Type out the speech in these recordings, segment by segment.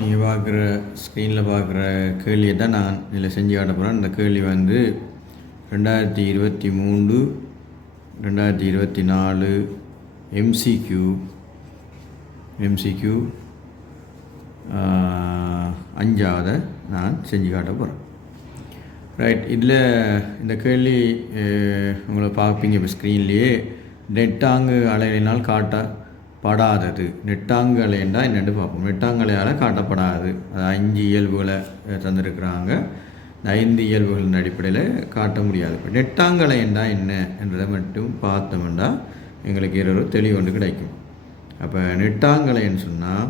நீங்கள் பார்க்குற ஸ்க்ரீனில் பார்க்குற கேள்வியை தான் நான் இதில் செஞ்சு காட்ட போகிறேன். இந்த கேள்வி வந்து 2023 2024 எம்சிக்யூ 5ஆவதை நான் செஞ்சு காட்ட போகிறேன். ரைட், இதில் இந்த கேள்வி உங்களை பார்ப்பீங்க இப்போ ஸ்க்ரீன்லேயே. நெட்டாங்கு அலையினால் காட்டப்படாதது. நெட்டாங்கு அலைன்னா என்னென்னு பார்ப்போம். நெட்டாங்கு அலையால் காட்டப்படாது. அது 5 இயல்புகளை தந்திருக்கிறாங்க. இந்த 5 இயல்புகளின் அடிப்படையில் காட்ட முடியாது. இப்போ நெட்டாங்கு அலைன்னா என்ன என்றதை மட்டும் பார்த்தோம்னா எங்களுக்கு ஒரு தெளிவு ஒன்று கிடைக்கும். அப்போ நெட்டாங்கு அலைன்னு சொன்னால்,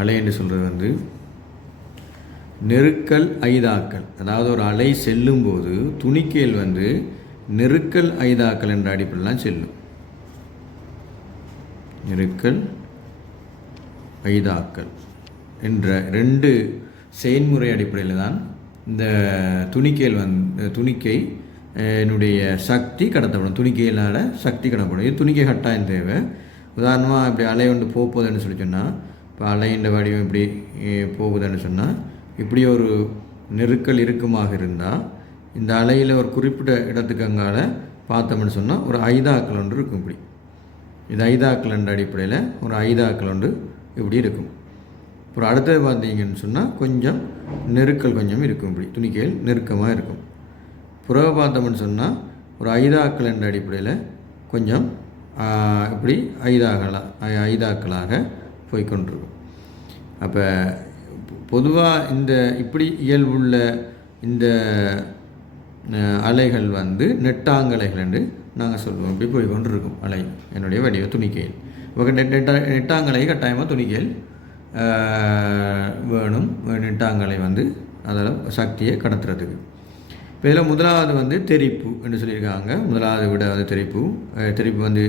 அலை என்று சொல்கிறது வந்து நெருக்கல் ஐதாக்கல். அதாவது ஒரு அலை செல்லும்போது துணிக்கையில் வந்து நெருக்கல் ஐதாக்கல் என்ற அடிப்படையிலாம் செல்லும். நெருக்கல் ஐதாக்கல் என்ற 2 செயல்முறை அடிப்படையில் தான் இந்த துணிக்கையில் துணிக்கை என்னுடைய சக்தி கடத்தப்படும். துணிக்கையினால் சக்தி கடத்தப்படும். இது துணிக்கை கட்டாயம் தேவை. உதாரணமாக இப்படி அலை வந்து போகுதுன்னு சொல்லி சொன்னால், இப்போ அலையின் வடிவம் இப்படி போகுதுன்னு சொன்னால், இப்படி ஒரு நெருக்கல் இறுக்கமாக இருந்தால் இந்த அலையில் ஒரு குறிப்பிட்ட இடத்துக்கு அங்கால பார்த்தோம்னு சொன்னால் ஒரு ஐதாக்கள் ஒன்று இருக்கும். இப்படி இது ஐதாக்கள் என்ற அடிப்படையில் ஒரு ஐதாக்கள் ஒன்று இப்படி இருக்கும். அப்புறம் அடுத்தது பார்த்தீங்கன்னு சொன்னால் கொஞ்சம் நெருக்கல் கொஞ்சம் இருக்கும். இப்படி துணிக்கையில் நெருக்கமாக இருக்கும். புறவை பார்த்தோம்னு சொன்னால் ஒரு ஐதாக்கள் என்ற அடிப்படையில் கொஞ்சம் இப்படி ஐதாக்களாக போய்கொண்டிருக்கும். அப்போ பொதுவாக இந்த இப்படி இயல்புள்ள இந்த அலைகள் வந்து நெட்டாங்கலைகள் என்று நாங்கள் சொல்லுவோம். இப்படி போய் கொண்டு இருக்கும் அலை என்னுடைய வடிவ துணிக்கையில். நெட்டாங்கலை கட்டாயமாக துணிக்கையில் வேணும். நெட்டாங்கலை வந்து அதில் சக்தியை கடத்துறதுக்கு. இப்போ இதில் முதலாவது வந்து தெரிப்பு என்று சொல்லியிருக்காங்க. முதலாவது விட வந்து தெரிப்பு வந்து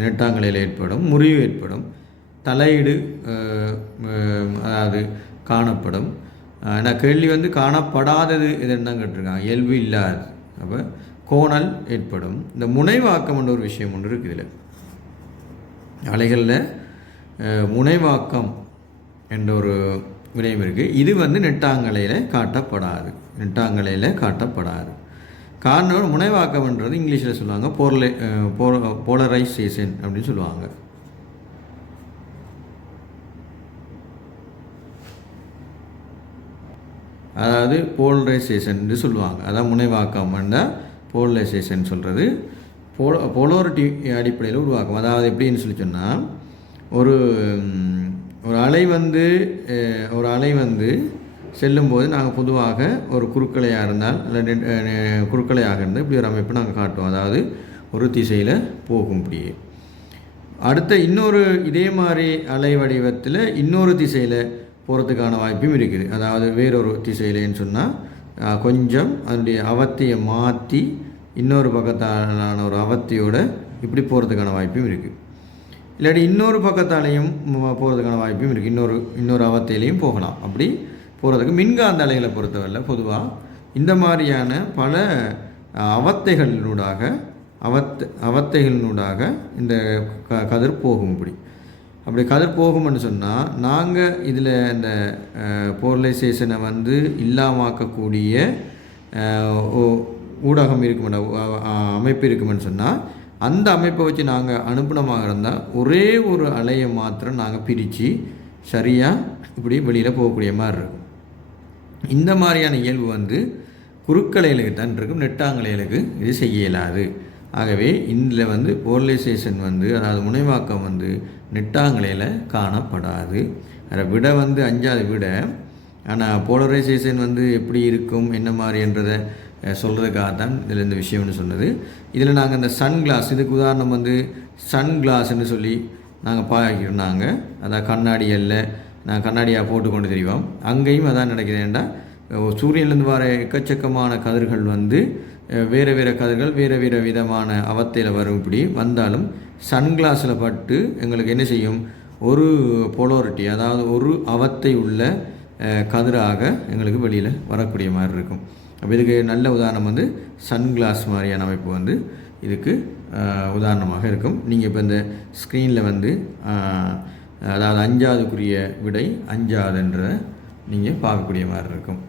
நெட்டாங்கலையில் ஏற்படும். முறிவு ஏற்படும். தலையீடு அதாவது காணப்படும். ஆனால் கேள்வி வந்து காணப்படாதது எதுன்னு தான் கேட்டிருக்காங்க, இயல்பு இல்லாதது. அப்போ கோணல் ஏற்படும். இந்த முனைவாக்கம் என்ற ஒரு விஷயம் ஒன்று இருக்குது. இதில் அலைகளில் முனைவாக்கம் என்ற ஒரு விடயம் இருக்குது. இது வந்து நெட்டாங்கலையில் காட்டப்படாது. காரணம் முனைவாக்கம்ன்றது இங்கிலீஷில் சொல்லுவாங்க போலரைசேஷன் அப்படின்னு சொல்லுவாங்க. அதாவது போலரைசேஷன் என்று சொல்லுவாங்க. அதான் முனைவாக்கம் என்றால் போலரைசேஷன் சொல்கிறது. போலரிட்டி அடிப்படையில் உருவாக்கும். அதாவது எப்படின்னு சொல்லி சொன்னால், ஒரு அலை வந்து செல்லும்போது நாங்கள் பொதுவாக ஒரு குறுக்கலையாக இருந்தால் குறுக்கலையாக இருந்தால் இப்படி ஒரு அமைப்பு நாங்கள் காட்டுவோம். அதாவது ஒரு திசையில் போகும். இப்படியே அடுத்த இன்னொரு இதே மாதிரி அலை வடிவத்தில் இன்னொரு திசையில் போகிறதுக்கான வாய்ப்பும் இருக்குது. அதாவது வேறொரு திசையிலேன்னு சொன்னால் கொஞ்சம் அதனுடைய அவத்தையை மாற்றி இன்னொரு பக்கத்தாலான ஒரு அவத்தையோடு இப்படி போகிறதுக்கான வாய்ப்பும் இருக்குது. இல்லாட்டி இன்னொரு பக்கத்தாலையும் போகிறதுக்கான வாய்ப்பும் இருக்குது. இன்னொரு அவத்தையிலையும் போகலாம். அப்படி போகிறதுக்கு மின்காந்த அலைகளை பொறுத்தவரையில் பொதுவாக இந்த மாதிரியான பல அவத்தைகளினூடாக இந்த கதிர் போகும். அப்படி கதிர் போகும்னு சொன்னால் நாங்கள் இதில் இந்த போலரைசேஷனை வந்து இல்லாமக்கக்கூடிய ஊடகம் இருக்குமெண்டா அமைப்பு இருக்குமென்னு சொன்னால், அந்த அமைப்பை வச்சு நாங்கள் அனுப்புனமாக இருந்தால் ஒரே ஒரு அலையை மாத்திரம் நாங்கள் பிரித்து சரியாக இப்படி வெளியில் போகக்கூடிய மாதிரி இருக்கும். இந்த மாதிரியான இயல்பு வந்து குறுக்கலைகளுக்கு தான் இருக்கும். நெட்டாங்கலைகளுக்கு இது செய்ய இயலாது. ஆகவே இதில் வந்து போலரைசேஷன் வந்து அதாவது முனைவாக்கம் வந்து நெட்டாங்கலையில் காணப்படாது. அதை விட வந்து 5ஆவது விட. ஆனால் போலரைசேஷன் வந்து எப்படி இருக்கும் என்ன மாதிரின்றதை சொல்கிறதுக்காக தான் இதில் இந்த விஷயம்னு சொன்னது. இதில் நாங்கள் இந்த சன்கிளாஸ், இதுக்கு உதாரணம் வந்து சன்கிளாஸ்ன்னு சொல்லி நாங்கள் பார்க்கிருந்தாங்க. அதான் கண்ணாடிகளில் நான் கண்ணாடியாக போட்டுக்கொண்டு தெரிவோம். அங்கேயும் அதான் நடக்குதுன்னா சூரியன்லேருந்து வர எக்கச்சக்கமான கதிர்கள் வந்து வேறு கதிர்கள் வேறு விதமான அவத்தையில் வரும். இப்படி வந்தாலும் சன்கிளாஸில் பட்டு எங்களுக்கு என்ன செய்யும், ஒரு போலரிட்டி அதாவது ஒரு அவத்தை உள்ள கதிராக எங்களுக்கு வெளியில் வரக்கூடிய மாதிரி இருக்கும். அப்போ இதுக்கு நல்ல உதாரணம் வந்து சன்கிளாஸ் மாதிரியான அமைப்பு வந்து இதுக்கு உதாரணமாக இருக்கும். நீங்கள் இப்போ இந்த ஸ்க்ரீனில் வந்து அதாவது 5வதுக்குரிய விடை 5வதுன்ற நீங்கள் பார்க்கக்கூடிய மாதிரி இருக்கும்.